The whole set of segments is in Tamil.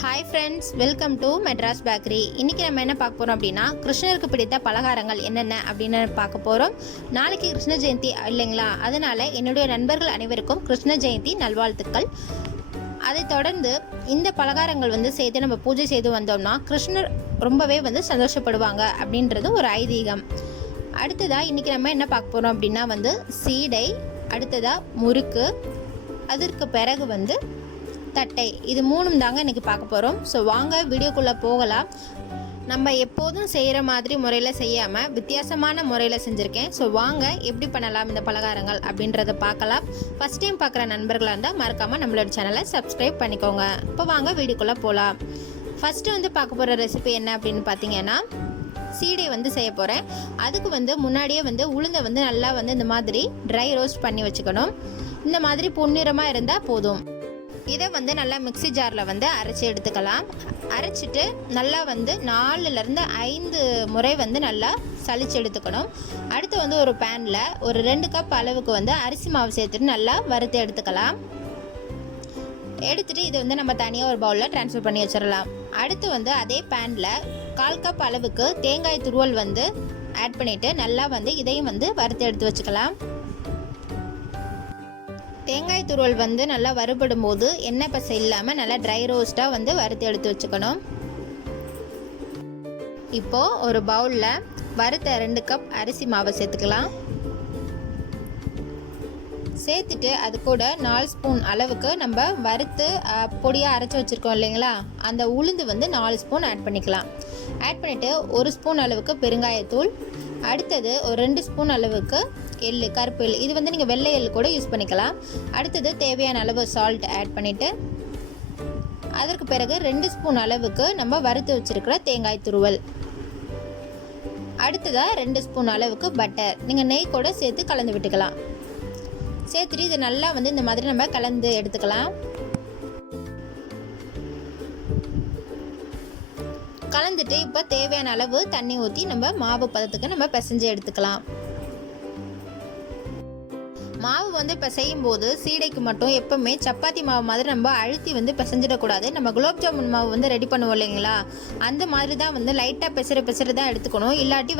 Hi friends, welcome to Madras bakery. இன்றைக்கி நம்ம என்ன பார்க்க போகிறோம் அப்படின்னா, கிருஷ்ணருக்கு பிடித்த பலகாரங்கள் என்னென்ன அப்படின்னு பார்க்க போகிறோம். நாளைக்கு கிருஷ்ண ஜெயந்தி இல்லைங்களா, அதனால் என்னுடைய நண்பர்கள் அனைவருக்கும் கிருஷ்ண ஜெயந்தி நல்வாழ்த்துக்கள். அதை தொடர்ந்து இந்த பலகாரங்கள் செய்து நம்ம பூஜை செய்து வந்தோம்னா கிருஷ்ணர் ரொம்பவே சந்தோஷப்படுவாங்க அப்படின்றது ஒரு ஐதீகம். அடுத்ததாக இன்றைக்கி நம்ம என்ன பார்க்க போகிறோம் அப்படின்னா சீடை, அடுத்ததாக முறுக்கு, அதற்கு பிறகு தட்டை. இது மூணும் தாங்க இன்றைக்கி பார்க்க போகிறோம். ஸோ வாங்க வீடியோக்குள்ளே போகலாம். நம்ம எப்போதும் செய்கிற மாதிரி முறையில் செய்யாமல் வித்தியாசமான முறையில் செஞ்சுருக்கேன். ஸோ வாங்க எப்படி பண்ணலாம் இந்த பலகாரங்கள் அப்படின்றத பார்க்கலாம். ஃபஸ்ட் டைம் பார்க்குற நண்பர்களாக இருந்தால் மறக்காமல் நம்மளோட சேனலை சப்ஸ்கிரைப் பண்ணிக்கோங்க. இப்போ வாங்க வீடியோக்குள்ளே போகலாம். ஃபஸ்ட்டு பார்க்க போகிற ரெசிபி என்ன அப்படின்னு பார்த்தீங்கன்னா, சீடை செய்ய போகிறேன். அதுக்கு முன்னாடியே உளுந்தை நல்லா இந்த மாதிரி ட்ரை ரோஸ்ட் பண்ணி வச்சுக்கணும். இந்த மாதிரி பொன்னிறமாக இருந்தால் போதும். இதை நல்லா மிக்ஸி ஜாரில் அரைச்சி எடுத்துக்கலாம். அரைச்சிட்டு நல்லா 4லேருந்து 5 முறை நல்லா சளிச்சு எடுத்துக்கணும். அடுத்து ஒரு பேனில் ஒரு 2 கப் அளவுக்கு அரிசி மாவு சேர்த்துட்டு நல்லா வறுத்து எடுத்துக்கலாம். எடுத்துகிட்டு இது நம்ம தனியாக ஒரு பவுலில் ட்ரான்ஸ்ஃபர் பண்ணி வச்சிடலாம். அடுத்து அதே பேனில் 1/4 கப் அளவுக்கு தேங்காய் துருவல் ஆட் பண்ணிவிட்டு நல்லா இதையும் வறுத்து எடுத்து வச்சுக்கலாம். தேங்காய் துருவல் நல்லா வறுபடும் போது எண்ணெய் பசை இல்லாமல் நல்லா ட்ரை ரோஸ்ட்டாக வறுத்து எடுத்து வச்சுக்கணும். இப்போது ஒரு பவுலில் வறுத்த 2 கப் அரிசி மாவை சேர்த்துக்கலாம். சேர்த்துட்டு அது கூட 4 ஸ்பூன் அளவுக்கு நம்ம வறுத்து பொடியாக அரைச்சி வச்சுருக்கோம் இல்லைங்களா, அந்த உளுந்து 4 ஸ்பூன் ஆட் பண்ணிக்கலாம். ஆட் பண்ணிவிட்டு 1 ஸ்பூன் அளவுக்கு பெருங்காயத்தூள், அடுத்தது ஒரு 2 ஸ்பூன் அளவுக்கு எள்ளு, கருப்பு எள்ளு, இது நீங்கள் வெள்ளை எள்ளு கூட யூஸ் பண்ணிக்கலாம். அடுத்தது தேவையான அளவு சால்ட் ஆட் பண்ணிவிட்டு அதற்கு பிறகு 2 ஸ்பூன் அளவுக்கு நம்ம வறுத்து வச்சுருக்கிற தேங்காய் துருவல், அடுத்ததாக 2 ஸ்பூன் அளவுக்கு பட்டர், நீங்கள் நெய் கூட சேர்த்து கலந்து விட்டுக்கலாம். சேர்த்துட்டு இதை நல்லா இந்த மாதிரி நம்ம கலந்து எடுத்துக்கலாம். கலந்துட்டு இப்போ தேவையான அளவு தண்ணி ஊற்றி நம்ம மாவு பதத்துக்கு நம்ம பிசைஞ்சு எடுத்துக்கலாம். மாவு இப்போ செய்யும் போது சீடைக்கு மட்டும் எப்பவுமே சப்பாத்தி மாவு மாதிரி நம்ம அழுத்தி பிசைஞ்சிடக்கூடாது. நம்ம குலோப் ஜாமுன் மாவு ரெடி பண்ணுவோம் இல்லைங்களா, அந்த மாதிரி தான் லைட்டாக பிசற தான் எடுத்துக்கணும். இல்லாட்டி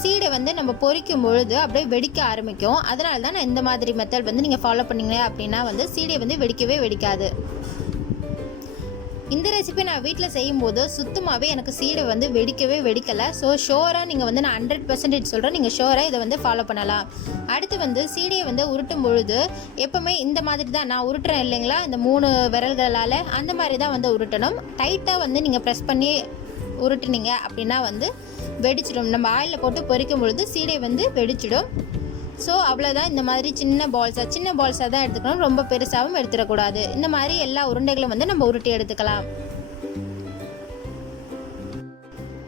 சீடை நம்ம பொரிக்கும் பொழுது அப்படியே வெடிக்க ஆரம்பிக்கும். அதனால தான் நான் இந்த மாதிரி மெத்தட் நீங்கள் ஃபாலோ பண்ணிங்க அப்படின்னா சீடை வெடிக்கவே வெடிக்காது. இந்த ரெசிபி நான் வீட்டில் செய்யும்போது சுத்தமாகவே எனக்கு சீடை வெடிக்கவே வெடிக்கலை. ஸோ ஷோராக நீங்கள் நான் 100% சொல்கிறேன், நீங்கள் ஷோராக இதை ஃபாலோ பண்ணலாம். அடுத்து சீடையை உருட்டும் பொழுது எப்போவுமே இந்த மாதிரி தான் நான் உருட்டுறேன் இல்லைங்களா, இந்த 3 விரல்களால் அந்த மாதிரி தான் உருட்டணும். டைட்டாக நீங்கள் ப்ரெஸ் பண்ணி உருட்டுனீங்க அப்படின்னா வெடிச்சிடும். நம்ம ஆயிலில் போட்டு பொரிக்கும் பொழுது சீடை வெடிச்சிடும். ஸோ அவ்வளோதான். இந்த மாதிரி சின்ன பால்ஸாக தான் எடுத்துக்கணும், ரொம்ப பெருசாகவும் எடுத்துடக்கூடாது. இந்த மாதிரி எல்லா உருண்டைகளும் நம்ம உருட்டி எடுத்துக்கலாம்.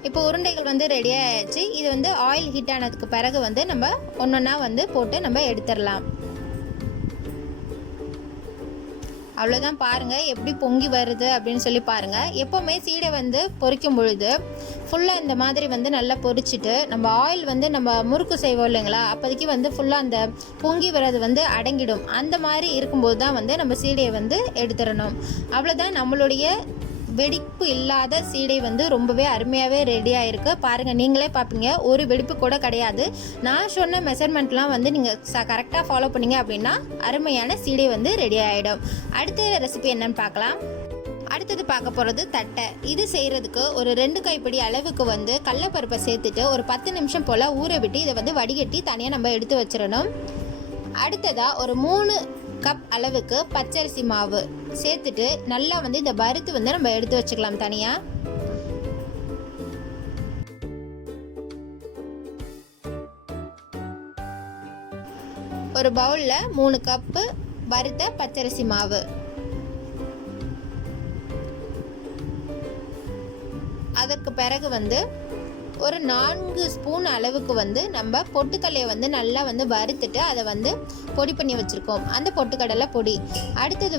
இப்போ உருண்டைகள் ரெடியாக ஆயிடுச்சு. இது ஆயில் ஹீட் ஆனதுக்கு பிறகு நம்ம ஒன்றொன்னா போட்டு நம்ம எடுத்துடலாம். அவ்வளோதான், பாருங்கள் எப்படி பொங்கி வருது அப்படின்னு சொல்லி பாருங்கள். எப்போவுமே சீடை பொரிக்கும் பொழுது ஃபுல்லாக இந்த மாதிரி நல்லா பொரிச்சிட்டு நம்ம ஆயில் நம்ம முறுக்கு செய்வோம் இல்லைங்களா, அப்போதைக்கு ஃபுல்லாக அந்த பொங்கி வர்றது அடங்கிடும். அந்த மாதிரி இருக்கும்போது தான் நம்ம சீடையை எடுத்துடணும். அவ்வளோதான், நம்மளுடைய வெடிப்பு இல்லாத சீடை ரொம்பவே அருமையாகவே ரெடி ஆகிருக்கு. பாருங்கள், நீங்களே பார்ப்பீங்க, ஒரு வெடிப்பு கூட கிடையாது. நான் சொன்ன மெஷர்மெண்ட்லாம் நீங்கள் கரெக்டாக ஃபாலோ பண்ணிங்க அப்படின்னா அருமையான சீடை ரெடி ஆகிடும். அடுத்த ரெசிபி என்னன்னு பார்க்கலாம். அடுத்தது பார்க்க போகிறது தட்டை. இது செய்கிறதுக்கு ஒரு 2 கைப்பிடி அளவுக்கு கடலைப்பருப்பை சேர்த்துட்டு ஒரு 10 நிமிஷம் போல் ஊற விட்டு இதை வடிகட்டி தனியாக நம்ம எடுத்து வச்சிடணும். அடுத்ததாக ஒரு 3 கப் அளவுக்கு பச்சரிசி மாவு சேர்த்துட்டு நல்லா இந்த வறுத்து நம்ம எடுத்து வச்சுக்கலாம் தனியாக. ஒரு பவுலில் 3 கப்பு வறுத்த பச்சரிசி மாவு, அதற்கு பிறகு ஒரு 4 ஸ்பூன் அளவுக்கு நம்ம பொட்டுக்கடலையை நல்லா வறுத்துட்டு அதை பொடி பண்ணி வச்சுருக்கோம், அந்த பொட்டுக்கடலை பொடி. அடுத்தது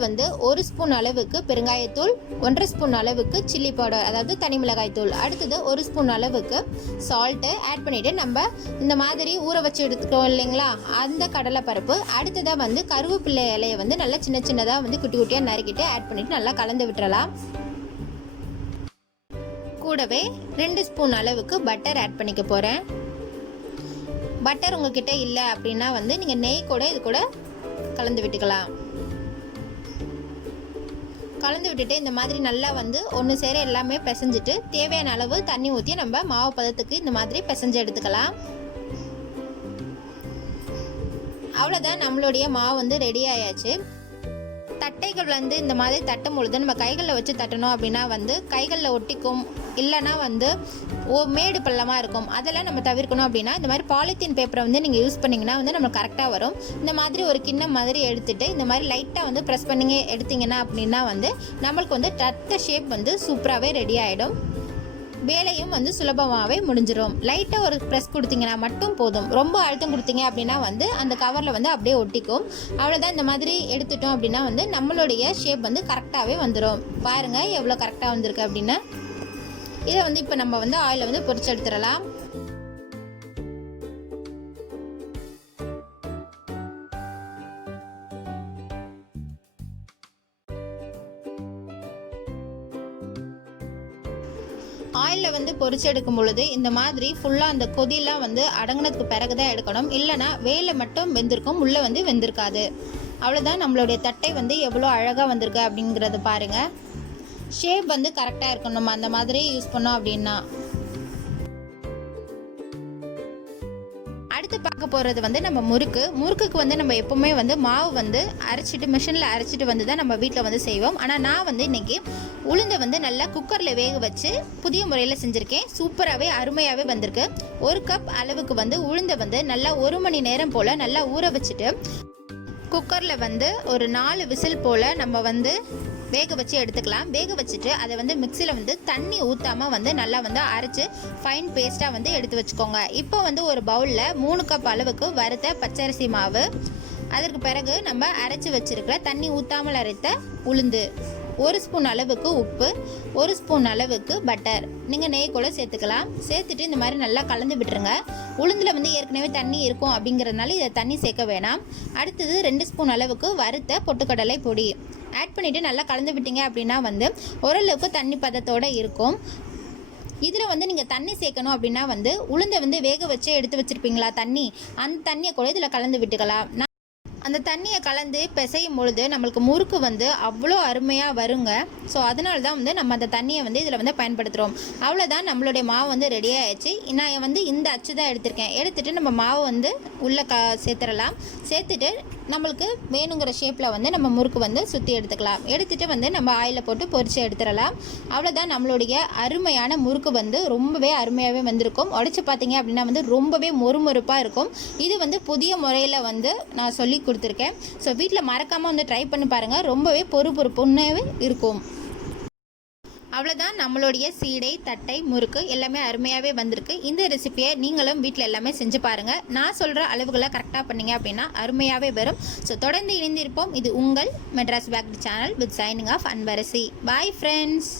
1 ஸ்பூன் அளவுக்கு பெருங்காயத்தூள், 1.5 ஸ்பூன் அளவுக்கு சில்லி பவுடர் அதாவது தனி மிளகாய் தூள், அடுத்தது 1 ஸ்பூன் அளவுக்கு சால்ட்டு ஆட் பண்ணிவிட்டு நம்ம இந்த மாதிரி ஊற வச்சு எடுத்துக்கிறோம் இல்லைங்களா, அந்த கடலை பருப்பு. அடுத்ததாக கருவேப்பிலை இலையை நல்லா சின்ன சின்னதாக குட்டி குட்டியாக நறுக்கிட்டு ஆட் பண்ணிவிட்டு நல்லா கலந்து விட்டுறலாம். கூடவே 2 ஸ்பூன் அளவுக்கு பட்டர் ஆட் பண்ணிக்க போகிறேன். பட்டர் உங்ககிட்ட இல்லை அப்படின்னா வந்து நீங்கள் நெய் கூட இது கூட கலந்து விட்டுக்கலாம். கலந்து விட்டுட்டு இந்த மாதிரி நல்லா வந்து ஒன்று சேர எல்லாமே பிசைஞ்சிட்டு தேவையான அளவு தண்ணி ஊற்றி நம்ம மாவு பதத்துக்கு இந்த மாதிரி பிசைஞ்சு எடுத்துக்கலாம். அவ்வளோதான், நம்மளுடைய மாவு வந்து ரெடி ஆயாச்சு. தட்டைகள் வந்து இந்த மாதிரி தட்டும் பொழுது நம்ம கைகளில் வச்சு தட்டணும் அப்படின்னா வந்து கைகளில் ஒட்டிக்கும், இல்லைனா வந்து மேடு பள்ளமாக இருக்கும். அதெல்லாம் நம்ம தவிர்க்கணும் அப்படின்னா இந்த மாதிரி பாலித்தீன் பேப்பரை வந்து நீங்கள் யூஸ் பண்ணிங்கன்னா வந்து நம்மளுக்கு கரெக்டாக வரும். இந்த மாதிரி ஒரு கிண்ணம் மாதிரி எடுத்துகிட்டு இந்த மாதிரி லைட்டாக வந்து ப்ரெஸ் பண்ணி எடுத்திங்கன்னா அப்படின்னா வந்து நம்மளுக்கு வந்து தட்டை ஷேப் வந்து சூப்பராகவே ரெடி ஆகிடும். வேலையும் வந்து சுலபமாகவே முடிஞ்சிடும். லைட்டாக ஒரு ப்ரெஸ் கொடுத்தீங்கன்னா மட்டும் போதும். ரொம்ப அழுத்தம் கொடுத்தீங்க அப்படின்னா வந்து அந்த கவரில் வந்து அப்படியே ஒட்டிக்கும். அவ்வளோதான், இந்த மாதிரி எடுத்துட்டோம் அப்படின்னா வந்து நம்மளுடைய ஷேப் வந்து கரெக்டாகவே வந்துடும். பாருங்கள் எவ்வளோ கரெக்டாக வந்திருக்கு அப்படின்னு. இதை வந்து இப்போ நம்ம வந்து ஆயிலில் வந்து பொரிச்சு எடுத்துடலாம். ஆயிலில் வந்து பொரிச்சு எடுக்கும் பொழுது இந்த மாதிரி ஃபுல்லாக அந்த கொதியெலாம் வந்து அடங்கினதுக்கு பிறகு தான் எடுக்கணும். இல்லைனா வேலை மட்டும் வெந்திருக்கும், உள்ளே வந்து வெந்திருக்காது. அவ்வளோதான், நம்மளுடைய தட்டை வந்து எவ்வளோ அழகாக வந்திருக்கு அப்படிங்கிறது பாருங்கள். ஷேப் வந்து கரெக்டாக இருக்கணும் நம்ம அந்த மாதிரி யூஸ் பண்ணோம் அப்படின்னா. அடுத்து பார்க்க போகிறது வந்து நம்ம முறுக்குக்கு வந்து நம்ம எப்போவுமே வந்து மாவு வந்து அரைச்சிட்டு மிஷினில் அரைச்சிட்டு வந்து தான் நம்ம வீட்டில் வந்து செய்வோம். ஆனால் நான் வந்து இன்றைக்கி உளுந்தை வந்து நல்லா குக்கரில் வேக வச்சு புதிய முறையில் செஞ்சுருக்கேன். சூப்பராகவே அருமையாகவே வந்திருக்கு. 1 கப் அளவுக்கு வந்து உளுந்தை வந்து நல்லா 1 மணி நேரம் போல் நல்லா ஊற வச்சுட்டு குக்கரில் வந்து ஒரு 4 விசில் போல் நம்ம வந்து வேக வச்சு எடுத்துக்கலாம். வேக வச்சுட்டு அதை வந்து மிக்சியில் வந்து தண்ணி ஊற்றாமல் வந்து நல்லா வந்து அரைச்சி ஃபைன் பேஸ்ட்டாக வந்து எடுத்து வச்சுக்கோங்க. இப்போ வந்து ஒரு பவுலில் 3 கப் அளவுக்கு வறுத்த பச்சரிசி மாவு, அதற்கு பிறகு நம்ம அரைச்சி வச்சுருக்கிற தண்ணி ஊற்றாமல் அரைத்த உளுந்து, 1 ஸ்பூன் அளவுக்கு உப்பு, 1 ஸ்பூன் அளவுக்கு பட்டர், நீங்கள் நெய் கூட சேர்த்துக்கலாம். சேர்த்துட்டு இந்த மாதிரி நல்லா கலந்து விட்டுருங்க. உளுந்தில் வந்து ஏற்கனவே தண்ணி இருக்கும் அப்படிங்கிறதுனால இதை தண்ணி சேர்க்க வேணாம். அடுத்தது 2 ஸ்பூன் அளவுக்கு வறுத்த பொட்டுக்கடலை பொடி ஆட் பண்ணிவிட்டு நல்லா கலந்து விட்டீங்க அப்படின்னா வந்து ஓரளவுக்கு தண்ணி பதத்தோடு இருக்கும். இதில் வந்து நீங்கள் தண்ணி சேர்க்கணும் அப்படின்னா வந்து உளுந்தை வந்து வேக வச்சு எடுத்து வச்சுருப்பீங்களா தண்ணி, அந்த தண்ணியை கூட இதில் கலந்து விட்டுக்கலாம். அந்த தண்ணியை கலந்து பிசையும் பொழுது நம்மளுக்கு முறுக்கு வந்து அவ்வளோ அருமையாக வருங்க. ஸோ அதனால தான் வந்து நம்ம அந்த தண்ணியை வந்து இதில் வந்து பயன்படுத்துகிறோம். அவ்வளோதான், நம்மளுடைய மாவு வந்து ரெடியாக ஆயிடுச்சு. நான் வந்து இந்த அச்சு தான் எடுத்திருக்கேன். எடுத்துகிட்டு நம்ம மாவு வந்து உள்ளே சேர்த்துடலாம். சேர்த்துட்டு நம்மளுக்கு வேணுங்கிற ஷேப்பில் வந்து நம்ம முறுக்கு வந்து சுற்றி எடுத்துக்கலாம். எடுத்துகிட்டு வந்து நம்ம ஆயிலில் போட்டு பொரிச்சு எடுத்துடலாம். அவ்வளோதான், நம்மளுடைய அருமையான முறுக்கு வந்து ரொம்பவே அருமையாகவே வந்திருக்கும். உடைச்சு பார்த்தீங்க அப்படின்னா வந்து ரொம்பவே மொறுமொறுப்பாக இருக்கும். இது வந்து புதிய முறையில் வந்து நான் சொல்லி கொடுத்துருக்கேன். ஸோ வீட்டில் மறக்காமல் வந்து ட்ரை பண்ணி பாருங்கள். ரொம்பவே பொறுப்பொறுப்புன்னாவே இருக்கும். அவ்வளோதான், நம்மளுடைய சீடை, தட்டை, முறுக்கு எல்லாமே அருமையாகவே வந்திருக்கு. இந்த ரெசிபியை நீங்களும் வீட்டில் எல்லாமே செஞ்சு பாருங்கள். நான் சொல்கிற அளவுகளை கரெக்டாக பண்ணிங்க அப்படின்னா அருமையாகவே வரும். ஸோ தொடர்ந்து இணைந்திருப்போம். இது உங்கள் Madras bakery channel with signing off Anbarasi. Bye friends.